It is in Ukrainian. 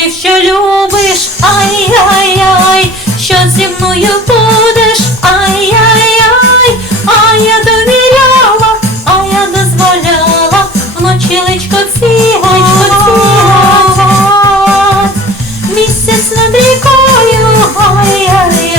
говорив, що любиш, ай-ай-ай, що зі мною будеш, ай-ай-ай, а я довіряла, а я дозволяла, вночі личко цігала, місяць над рікою, ай-ай-ай.